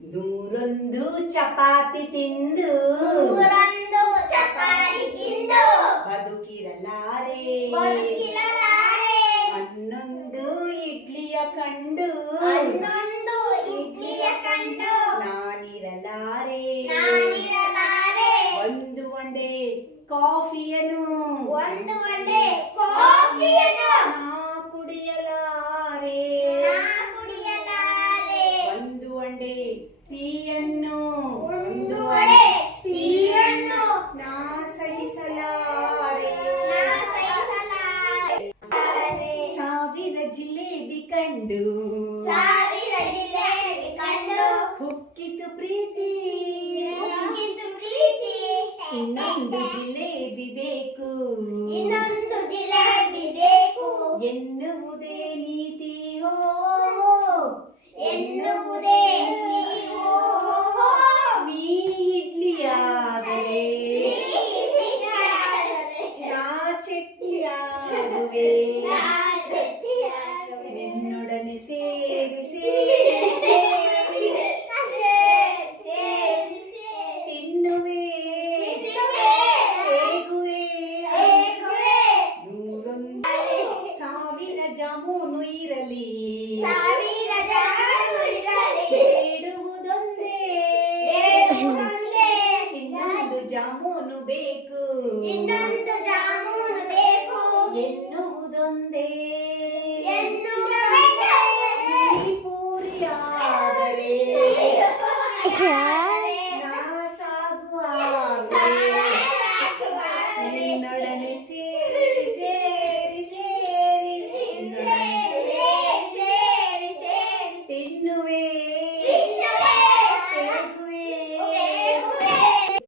ನೂರೊಂದು ಚಪಾತಿ ತಿಂದು ಬದುಕಿರಲಾರೆ ಹನ್ನೊಂದು ಇಡ್ಲಿಯ ಕಂಡು ನಾನಿರಲಾರೆ ಒಂದು ಒಂಡೆ ಕಾಫಿಯನ್ನು ನಾ ಕುಡಿಯಲಾರೆ ಒಂದು ಒಂಡೆ ಟೀಯನ್ನು ನಾ ಸಹಿಸಲಾರೆ ಸಾವಿರ ಜಿಲೇಬಿ ಕಂಡು ಹುಕ್ಕಿತು ಪ್ರೀತಿ ಇನ್ನೊಂದು ಜಿಲೇಬಿ ಬೇಕು ಎನ್ನುವುದೇ ನೀತಿ ಹೋ ಎನ್ನುವುದೇ ನೀ ಇಡ್ಲಿಯಾದರೆ ನಾ ಚಟ್ನಿಯಾಗುವೆ ನಿನ್ನೊಡನೆ ಸೇರಿ ತಿನ್ನುವೆ ಹೇಗುವೆ ನೂರೊಂದು ಸಾವಿರ ಜಾಮೂನು ಇರಲಿ ಬೇಡುವುದೊಂದೇ ಇನ್ನೊಂದು ಜಾಮೂನು ಬೇಕು ಎನ್ನುವುದೊಂದೇ ಪೂರಿಯಾದರೆ